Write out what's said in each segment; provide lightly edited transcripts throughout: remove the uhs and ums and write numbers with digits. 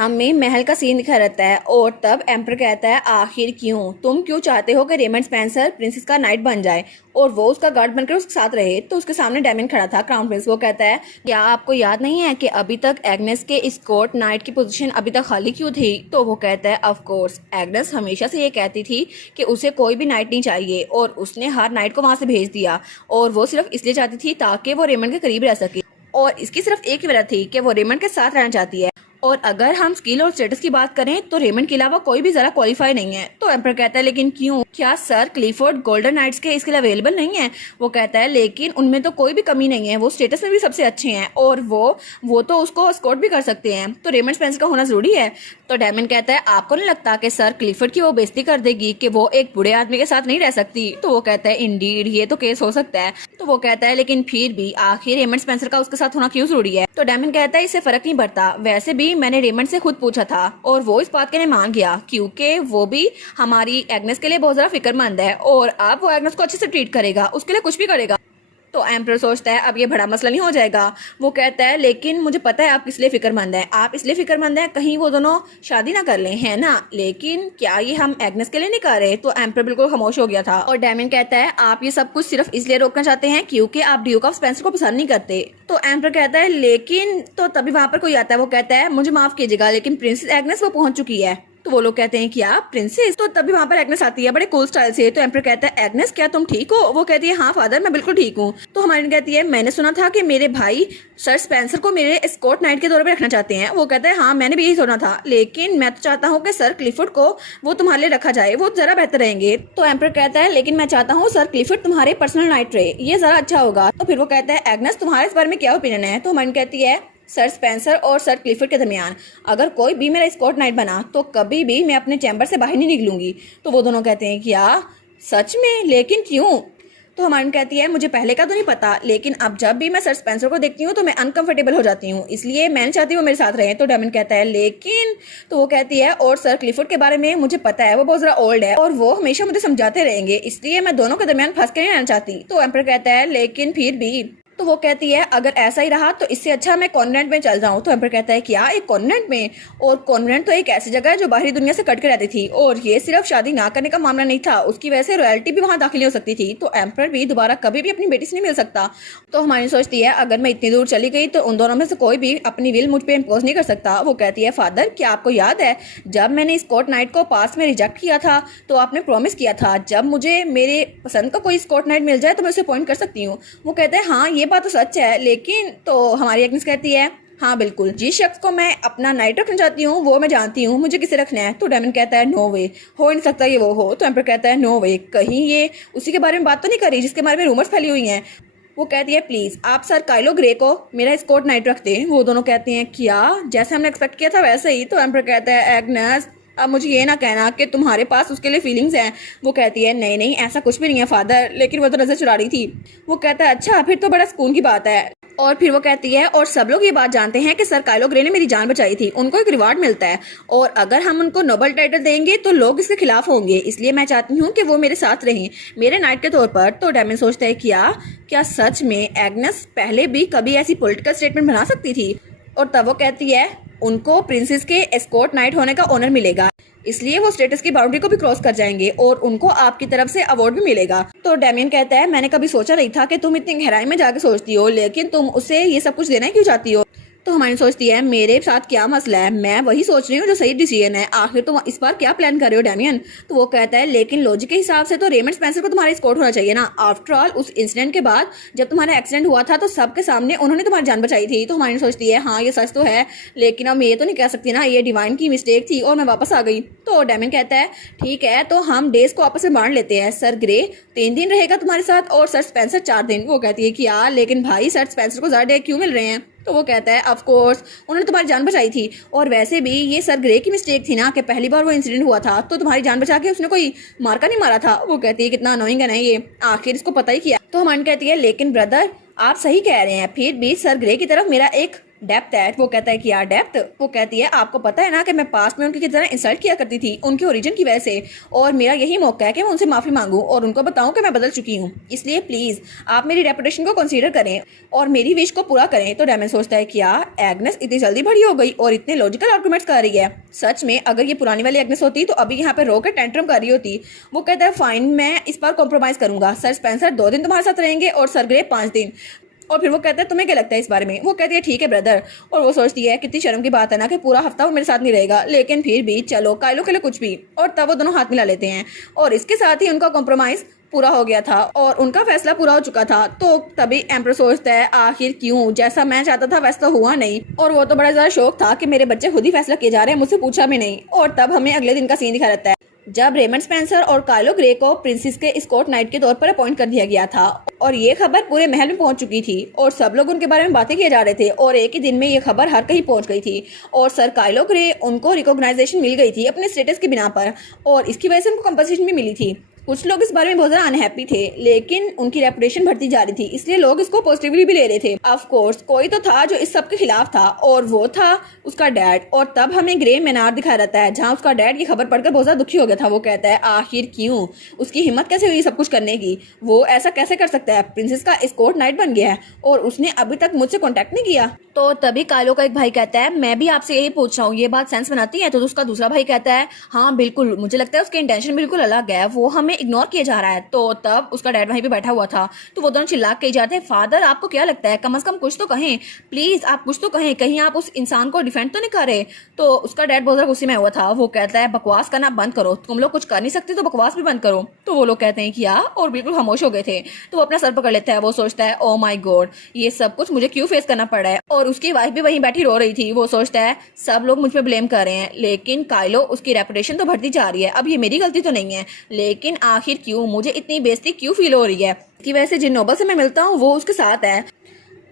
हमें महल का सीन दिखा रहता है और तब एम्पर कहता है आखिर क्यों तुम क्यों चाहते हो कि रेमंड स्पेंसर प्रिंसेस का नाइट बन जाए और वो उसका गार्ड बनकर उसके साथ रहे। तो उसके सामने डेमियन खड़ा था क्राउन प्रिंस। वो कहता है क्या आपको याद नहीं है कि अभी तक एग्नेस के स्कॉट नाइट की पोजीशन अभी तक खाली क्यों थी। तो वो कहता है ऑफ कोर्स एग्नेस हमेशा से ये कहती थी कि उसे कोई भी नाइट नहीं चाहिए और उसने हर नाइट को वहां से भेज दिया और वो सिर्फ इसलिए चाहती थी ताकि वो रेमंड के करीब रह सके और इसकी सिर्फ एक ही वजह थी कि वो रेमंड के साथ रहना चाहती है। और अगर हम स्किल और स्टेटस की बात करें तो रेमंड के अलावा कोई भी जरा क्वालिफाई नहीं है। तो एम्पर कहता है लेकिन क्यों, क्या सर क्लिफोर्ड गोल्डन नाइट्स के इसके लिए अवेलेबल नहीं है। वो कहता है लेकिन उनमें तो कोई भी कमी नहीं है, वो स्टेटस में भी सबसे अच्छे हैं और वो तो उसको स्कॉट भी कर सकते हैं, तो रेमंड स्पेंसर का होना जरूरी है। तो डेमन कहता है आपको नहीं लगता कि सर क्लिफोर्ड की वो बेइज्जती कर देगी कि वो एक बुढ़े आदमी के साथ नहीं रह सकती। तो वो कहता है इंडीड ये तो केस हो सकता है। तो वो कहता है लेकिन फिर भी आखिर रेमंड स्पेंसर का उसके साथ होना क्यों जरूरी है। तो डेमन कहता है इससे फर्क नहीं पड़ता, वैसे भी मैंने रेमंड से खुद पूछा था और वो इस बात के लिए मान गया क्योंकि वो भी हमारी एग्नेस के लिए बहुत ज्यादा फिक्रमंद है और अब वो एग्नेस को अच्छे से ट्रीट करेगा, उसके लिए कुछ भी करेगा। तो एम्पर सोचता है अब ये बड़ा मसला नहीं हो जाएगा। वो कहता है लेकिन मुझे पता है आप किस लिए फिक्रमंद हैं, आप इसलिए फिक्रमंद हैं कहीं वो दोनों शादी ना कर लें, है ना, लेकिन क्या ये हम एग्नेस के लिए नहीं कर रहे। तो एम्पर बिल्कुल खामोश हो गया था और डेमियन कहता है आप ये सब कुछ सिर्फ इसलिए रोकना चाहते हैं क्योंकि आप ड्यूक ऑफ स्पेंसर को पसंद नहीं करते। तो एम्पर कहता है लेकिन, तो तभी वहां पर कोई आता है। वो कहता है मुझे माफ कीजिएगा लेकिन प्रिंसेस एग्नेस वो पहुंच चुकी है। तो वो लोग कहते हैं क्या प्रिंसेस। तो तभी वहां पर एग्नेस आती है बड़े कूल स्टाइल से। तो एम्पर कहता है एग्नेस क्या तुम ठीक हो। वो कहती है हाँ फादर मैं बिल्कुल ठीक हूँ। तो हमारी कहती है मैंने सुना था कि मेरे भाई सर स्पेंसर को मेरे स्कॉट नाइट के दौरे पर रखना चाहते हैं। वो कहता है हाँ मैंने भी यही सुना था लेकिन मैं तो चाहता हूँ कि सर क्लिफोर्ड को वो तुम्हारे लिए रखा जाए, वो जरा बेहतर रहेंगे। तो एम्पर कहता है लेकिन मैं चाहता हूँ सर क्लिफोर्ड तुम्हारे पर्सनल नाइट रहे, ये जरा अच्छा होगा। तो फिर वो कहता है एग्नेस तुम्हारे इस बारे में क्या ओपिनियन है। तो हमारी कहती है सर स्पेंसर और सर क्लिफोर्ड के दरमियान अगर कोई भी मेरा स्कॉट नाइट बना तो कभी भी मैं अपने चैम्बर से बाहर नहीं निकलूंगी। तो वो दोनों कहते हैं क्या सच में, लेकिन क्यों। तो हमारी कहती है मुझे पहले का तो नहीं पता लेकिन अब जब भी मैं सर स्पेंसर को देखती हूँ तो मैं अनकंफर्टेबल हो जाती हूँ, इसलिए मैं नहीं चाहती वो मेरे साथ रहे। तो डेमन कहता है लेकिन, तो वो कहती है और सर क्लिफोर्ड के बारे में मुझे पता है वो बहुत ज्यादा ओल्ड है और वो हमेशा मुझे समझाते रहेंगे, इसलिए मैं दोनों के दरमियान फंस कर नहीं रहना चाहती। तो एम्पर कहता है लेकिन फिर भी। तो वो कहती है अगर ऐसा ही रहा तो इससे अच्छा मैं कॉन्वेंट में चल जाऊं। तो एम्पर कहता है क्या एक कॉन्वेंट में, और कॉन्वेंट तो एक ऐसी जगह है जो बाहरी दुनिया से कट के रहती थी और ये सिर्फ शादी ना करने का मामला नहीं था, उसकी वजह से रॉयल्टी भी वहां दाखिल हो सकती थी। तो एम्पर भी दोबारा कभी भी अपनी बेटी से नहीं मिल सकता। तो हमारी सोचती है अगर मैं इतनी दूर चली गई तो उन दोनों में से कोई भी अपनी विल मुझ पर इम्पोज नहीं कर सकता। वो कहती है फादर क्या आपको याद है जब मैंने स्कॉट नाइट को पास में रिजेक्ट किया था तो आपने प्रॉमिस किया था जब मुझे मेरे पसंद का कोई स्कॉट नाइट मिल जाए तो मैं उसे अपॉइंट कर सकती हूँ। वो कहता है हाँ ये बात तो सच है लेकिन, तो हमारी एग्नेस कहती है हाँ बिल्कुल जिस शख्स को मैं अपना नाइट रखना चाहती हूँ वो मैं जानती हूँ मुझे किसे रखना है। तो डेमन कहता है नो वे, हो नहीं सकता ये वो हो। तो एम्पर कहता है नो वे, कहीं ये उसी के बारे में बात तो नहीं करी जिसके बारे में रूमर्स फैली हुई हैं। वो कहती है प्लीज आप सर काइलो ग्रे को मेरा स्कॉट नाइट रखते हैं। वो दोनों कहते हैं क्या जैसे हमने एक्सपेक्ट किया था वैसे ही। तो एम्पर कहता है एग्नेस अब मुझे ये ना कहना कि तुम्हारे पास उसके लिए फीलिंग्स हैं। वो कहती है नहीं नहीं ऐसा कुछ भी नहीं है फादर, लेकिन वो तो नजर चुरा रही थी। वो कहता है अच्छा फिर तो बड़ा सुकून की बात है। और फिर वो कहती है और सब लोग ये बात जानते हैं कि सर काइलो ग्रे ने मेरी जान बचाई थी, उनको एक रिवार्ड मिलता है और अगर हम उनको नोबल टाइटल देंगे तो लोग इसके खिलाफ होंगे, इसलिए मैं चाहती हूँ कि वो मेरे साथ रहें मेरे नाइट के तौर पर। तो डेमन सोचता है क्या सच में एग्नेस पहले भी कभी ऐसी पॉलिटिकल स्टेटमेंट बना सकती थी। और तब वो कहती है उनको प्रिंसेस के एस्कॉर्ट नाइट होने का ऑनर मिलेगा, इसलिए वो स्टेटस की बाउंड्री को भी क्रॉस कर जाएंगे और उनको आपकी तरफ से अवार्ड भी मिलेगा। तो डेमियन कहता है मैंने कभी सोचा नहीं था कि तुम इतनी गहराई में जाके सोचती हो, लेकिन तुम उसे ये सब कुछ देना क्यों चाहती हो। तो हमारी सोचती है मेरे साथ क्या मसला है, मैं वही सोच रही हूँ जो सही डिसीजन है, आखिर तुम इस बार क्या प्लान कर रहे हो डेमियन। तो वो कहता है लेकिन लॉजिक के हिसाब से तो रेमंड स्पेंसर को तुम्हारा स्कॉट होना चाहिए ना, आफ्टर ऑल उस इंसिडेंट के बाद जब तुम्हारा एक्सीडेंट हुआ था तो सबके सामने उन्होंने तुम्हारी जान बचाई थी। तो हमारी सोचती है हाँ ये सच तो है लेकिन अब ये तो नहीं कह सकती ना ये डिवाइन की मिस्टेक थी और मैं वापस आ गई। तो डेमियन कहता है ठीक है तो हम डेज को आपस में बांट लेते हैं, सर ग्रे 3 दिन रहेगा तुम्हारे साथ और सर स्पेंसर 4 दिन। वो कहती है कि यार लेकिन भाई सर स्पेंसर को ज्यादा डे क्यों मिल रहे हैं। तो वो कहता है ऑफ कोर्स उन्होंने तुम्हारी जान बचाई थी और वैसे भी ये सर ग्रे की मिस्टेक थी ना कि पहली बार वो इंसिडेंट हुआ था तो तुम्हारी जान बचा के उसने कोई मार्का नहीं मारा था। वो कहती है कितना अनोइंग है ना ये, आखिर इसको पता ही किया। तो हमारी कहती है लेकिन ब्रदर आप सही कह रहे हैं, फिर भी सर ग्रे की तरफ मेरा एक डेप्थ एट, वो कहता है कि यार डेप्थ, वो कहती है आपको पता है ना कि मैं पास्ट में उनकी कितना इंसल्ट किया करती थी उनके ओरिजिन की वजह से, और मेरा यही मौका है कि मैं उनसे माफी मांगूं और उनको बताऊं कि मैं बदल चुकी हूं, इसलिए प्लीज आप मेरी रेपुटेशन को कंसीडर करें और मेरी विश को पूरा करें। तो डेमन सोचता है कि यार एग्नेस इतनी जल्दी बड़ी हो गई और इतने लॉजिकल आर्गुमेंट्स कर रही है, सच में अगर ये पुरानी वाली एग्नेस होती तो अभी यहाँ पे रो के टेंट्रम कर रही होती। वो कहता है फाइन, मैं इस बार कॉम्प्रोमाइज करूंगा, सर स्पेंसर 2 दिन तुम्हारे साथ रहेंगे और सर ग्रे 5 दिन। और फिर वो कहता है तुम्हें क्या लगता है इस बारे में, वो कहती है ठीक है ब्रदर। और वो सोचती है कितनी शर्म की बात है ना कि पूरा हफ्ता वो मेरे साथ नहीं रहेगा, लेकिन फिर भी चलो कायलो के लिए कुछ भी। और तब वो दोनों हाथ मिला लेते हैं और इसके साथ ही उनका कॉम्प्रोमाइज पूरा हो गया था और उनका फैसला पूरा हो चुका था। तो तभी एम्पर सोचता है आखिर क्यों, जैसा मैं चाहता था वैसा हुआ नहीं। और वो तो बड़ा ज्यादा शौक था कि मेरे बच्चे खुद ही फैसला किए जा रहे हैं, मुझसे पूछा भी नहीं। और तब हमें अगले दिन का सीन दिखा रहता है जब रेमंड स्पेंसर और काइलो ग्रे को प्रिंसेस के एस्कॉर्ट नाइट के तौर पर अपॉइंट कर दिया गया था और ये खबर पूरे महल में पहुंच चुकी थी और सब लोग उनके बारे में बातें किए जा रहे थे और एक ही दिन में ये खबर हर कहीं पहुंच गई थी। और सर काइलो ग्रे उनको रिकॉग्नाइजेशन मिल गई थी अपने स्टेटस की बिना पर और इसकी वजह से उनको कंपनसेशन भी मिली थी। कुछ लोग इस बारे में बहुत ज्यादा अनहैप्पी थे, लेकिन उनकी रेपुटेशन बढ़ती जा रही थी, इसलिए लोग इसको पॉजिटिवली भी ले रहे थे। ऑफ कोर्स कोई तो था जो इस सब के खिलाफ था और वो था उसका डैड। और तब हमें ग्रे मेनार दिखाया रहता है जहां उसका डैड की खबर पढ़कर बहुत ज्यादा दुखी हो गया था। वो कहता है आखिर क्यों, उसकी हिम्मत कैसे हुई सब कुछ करने की, वो ऐसा कैसे कर सकता है, प्रिंसेस का एस्कॉर्ट नाइट बन गया है और उसने अभी तक मुझसे कॉन्टेक्ट नहीं किया। तो तभी काइलो का एक भाई कहता है मैं भी आपसे यही पूछ रहा हूँ, ये बात सेंस बनाती है। तो उसका दूसरा भाई कहता है हाँ बिल्कुल, मुझे लगता है उसके इंटेंशन बिल्कुल अलग है, वो हमें इग्नोर किया जा रहा है। तो तब उसका डैड वहीं पे बैठा हुआ था, तो वो दोनों चिल्ला के जाते हैं फादर आपको क्या लगता है, कम से कम कुछ तो कहें, प्लीज आप कुछ तो कहें, कहीं आप उस इंसान को डिफेंड तो नहीं कर रहे। तो उसका डैड बहुत ज्यादा गुस्से में हुआ था, वो कहता है बकवास करना बंद करो, तुम लोग कुछ कर नहीं सकते तो बकवास भी बंद करो। तो वो लोग कहते हैं कि यार, और बिल्कुल खामोश हो गए थे। तो वो अपना सर पकड़ लेता है, वो सोचता है ओ माय गॉड ये सब कुछ मुझे क्यों फेस करना पड़ रहा है। और उसकी वाइफ भी वहीं बैठी रो रही थी, वो सोचता है सब लोग मुझ पे ब्लेम कर रहे हैं, लेकिन काइलो उसकी रेपुटेशन तो बढ़ती जा रही है, अब ये मेरी गलती तो नहीं है, लेकिन आखिर क्यों मुझे इतनी बेइज्जती क्यों फील हो रही है कि वैसे जिन नोबल से मैं मिलता हूँ वो उसके साथ है,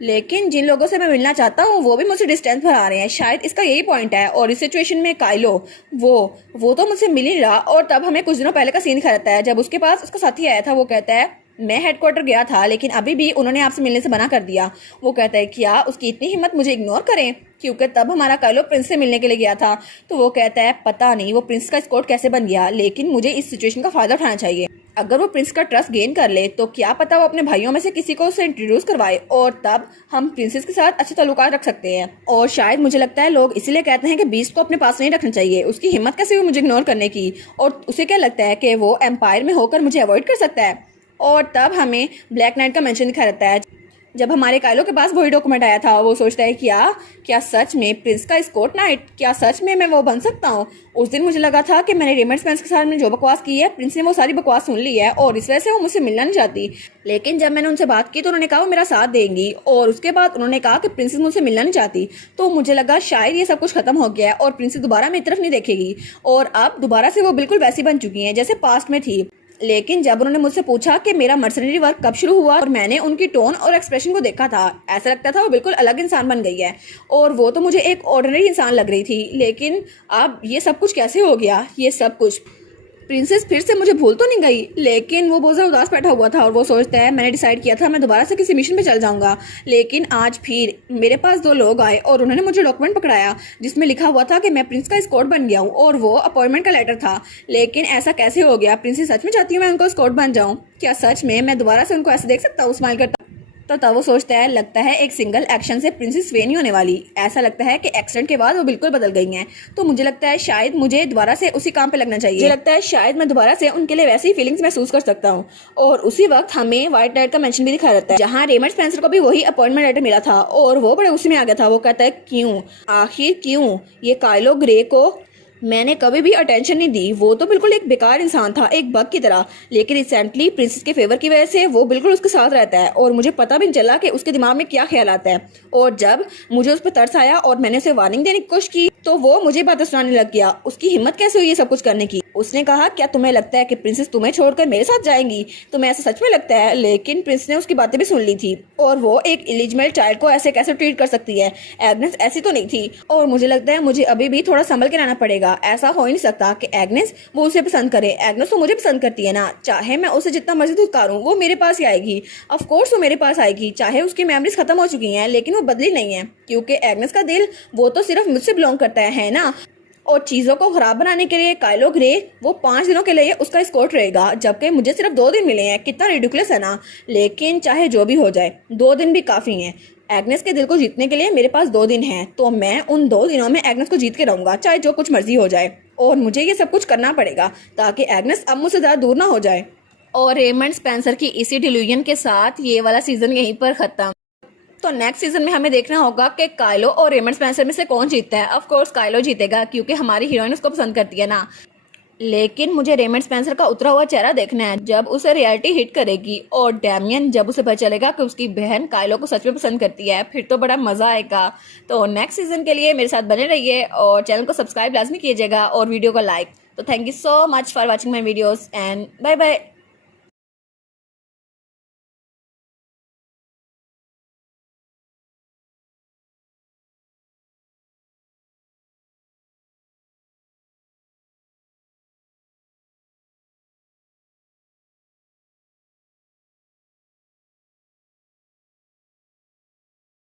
लेकिन जिन लोगों से मैं मिलना चाहता हूँ वो भी मुझसे डिस्टेंस बढ़ा रहे हैं, शायद इसका यही पॉइंट है। और इस सिचुएशन में काइलो वो तो मुझसे मिल ही नहीं रहा। और तब हमें कुछ दिनों पहले का सीन दिखा रहता है जब उसके पास उसका साथी आया था, वो कहता है मैं हेडक्वार्टर गया था लेकिन अभी भी उन्होंने आपसे मिलने से मना कर दिया। वो कहता है क्या उसकी इतनी हिम्मत मुझे इग्नोर करें, क्योंकि तब हमारा काइलो प्रिंस से मिलने के लिए गया था। तो वो कहता है पता नहीं वो प्रिंस का एस्कॉर्ट कैसे बन गया, लेकिन मुझे इस सिचुएशन का फायदा उठाना चाहिए। अगर वो प्रिंस का ट्रस्ट गेन कर ले तो क्या पता वो अपने भाइयों में से किसी को उसे इंट्रोड्यूस करवाए और तब हम प्रिंसेस के साथ अच्छे ताल्लुकात रख सकते हैं। और शायद मुझे लगता है लोग इसीलिए कहते हैं कि बीस्ट को अपने पास नहीं रखना चाहिए, उसकी हिम्मत कैसे हुई मुझे इग्नोर करने की, और उसे क्या लगता है कि वो एम्पायर में होकर मुझे अवॉइड कर सकता है। और तब हमें ब्लैक नाइट का मेंशन दिखा रहता है जब हमारे काइलो के पास वही डॉक्यूमेंट आया था। वो सोचता है क्या सच में प्रिंस का एस्कॉर्ट नाइट, क्या सच में मैं वो बन सकता हूँ। उस दिन मुझे लगा था कि मैंने रेमंड स्पेंसर के साथ में जो बकवास की है प्रिंस ने वो सारी बकवास सुन ली है और इस वजह से वो मुझसे मिलना नहीं चाहती, लेकिन जब मैंने उनसे बात की तो उन्होंने कहा वो मेरा साथ देंगी और उसके बाद उन्होंने कहा कि प्रिंसेस मुझसे मिलना नहीं चाहती। तो मुझे लगा शायद ये सब कुछ खत्म हो गया है और प्रिंसेस दोबारा मेरी तरफ नहीं देखेगी और अब दोबारा से वो बिल्कुल वैसी बन चुकी हैं जैसे पास्ट में थी। लेकिन जब उन्होंने मुझसे पूछा कि मेरा मर्सनरी वर्क कब शुरू हुआ और मैंने उनकी टोन और एक्सप्रेशन को देखा था, ऐसा लगता था वो बिल्कुल अलग इंसान बन गई है और वो तो मुझे एक ऑर्डिनरी इंसान लग रही थी। लेकिन अब ये सब कुछ कैसे हो गया, ये सब कुछ प्रिंसेस फिर से मुझे भूल तो नहीं गई, लेकिन वो बहुत ज़्यादा उदास बैठा हुआ था और वो सोचता है मैंने डिसाइड किया था मैं दोबारा से किसी मिशन पे चल जाऊंगा, लेकिन आज फिर मेरे पास 2 लोग आए और उन्होंने मुझे डॉक्यूमेंट पकड़ाया जिसमें लिखा हुआ था कि मैं प्रिंस का एस्कॉर्ट बन गया हूँ और वो अपॉइंटमेंट का लेटर था। लेकिन ऐसा कैसे हो गया, प्रिंसेस सच में चाहती हूँ मैं उनको एस्कॉर्ट बन जाऊँ, क्या सच में मैं दोबारा से उनको ऐसे देख सकता हूँ स्माइल करता। तो तब वो सोचता है लगता है एक सिंगल एक्शन से प्रिंसेस वे नहीं होने वाली, ऐसा लगता है कि एक्सीडेंट के बाद वो बिल्कुल बदल गई हैं। तो मुझे लगता है शायद मुझे दोबारा से उसी काम पे लगना चाहिए, मुझे लगता है शायद मैं दोबारा से उनके लिए वैसी फीलिंग्स महसूस कर सकता हूँ। और उसी वक्त हमें व्हाइट नाइट का मेंशन भी दिखा रहता है जहाँ रेमंड स्पेंसर को भी वही अपॉइंटमेंट लेटर मिला था और वो बड़े गुस्से में आ गया था। वो कहता है क्यों, आखिर क्यों ये काइलो ग्रे को मैंने कभी भी अटेंशन नहीं दी, वो तो बिल्कुल एक बेकार इंसान था, एक बग की तरह, लेकिन रिसेंटली प्रिंसेस के फेवर की वजह से वो बिल्कुल उसके साथ रहता है और मुझे पता भी नहीं चला कि उसके दिमाग में क्या ख्याल आता है। और जब मुझे उस पर तरस आया और मैंने उसे वार्निंग देने की कोशिश की तो वो मुझे बातें सुनाने लग गया। उसकी हिम्मत कैसे हुई ये सब कुछ करने की, उसने कहा, क्या तुम्हें लगता है कि प्रिंसेस तुम्हें छोड़कर मेरे साथ जाएंगी? तुम्हें ऐसा सच में लगता है? लेकिन प्रिंस ने उसकी बातें भी सुन ली थी, और वो एक इलिजिबल चाइल्ड को ऐसे कैसे ट्रीट कर सकती है? एग्नेस ऐसी तो नहीं थी, और मुझे लगता है मुझे अभी भी थोड़ा संभल के रहना पड़ेगा। ऐसा हो ही नहीं सकता कि एग्नेस वो उसे पसंद करे। एग्नेस तो मुझे पसंद करती है ना, चाहे मैं उसे जितना मर्जी धुतकारूं वो मेरे पास ही आएगी। ऑफ कोर्स वो मेरे पास आएगी, चाहे उसकी मेमोरीज खत्म हो चुकी हैं, लेकिन वो बदली नहीं है, क्योंकि एग्नेस का दिल वो तो सिर्फ मुझसे बिलोंग करता है ना। और चीज़ों को खराब बनाने के लिए काइलो ग्रे वो 5 दिनों के लिए उसका स्कॉट रहेगा, जबकि मुझे सिर्फ 2 दिन मिले हैं। कितना रिडिकुलस है ना। लेकिन चाहे जो भी हो जाए, 2 दिन भी काफ़ी हैं। एग्नेस के दिल को जीतने के लिए मेरे पास 2 दिन हैं, तो मैं उन 2 दिनों में एग्नेस को जीत के रहूंगा, चाहे जो कुछ मर्जी हो जाए। और मुझे ये सब कुछ करना पड़ेगा ताकि एग्नेस अब मुझसे ज़्यादा दूर ना हो जाए। और रेमंड स्पेंसर की इसी डिल्यूजन के साथ ये वाला सीजन यहीं पर खत्म। तो नेक्स्ट सीजन में हमें देखना होगा कि काइलो और रेमंड स्पेंसर में से कौन जीतता है। ऑफ कोर्स काइलो जीतेगा, क्योंकि हमारी हीरोइन उसको पसंद करती है ना। लेकिन मुझे रेमंड स्पेंसर का उतरा हुआ चेहरा देखना है जब उसे रियलिटी हिट करेगी, और डैमियन जब उसे पता चलेगा कि उसकी बहन काइलो को सच में पसंद करती है, फिर तो बड़ा मजा आएगा। तो नेक्स्ट सीजन के लिए मेरे साथ बने रहिए और चैनल को सब्सक्राइब लाजमी कीजिएगा और वीडियो को लाइक। तो thank you so much for watching my videos and bye bye.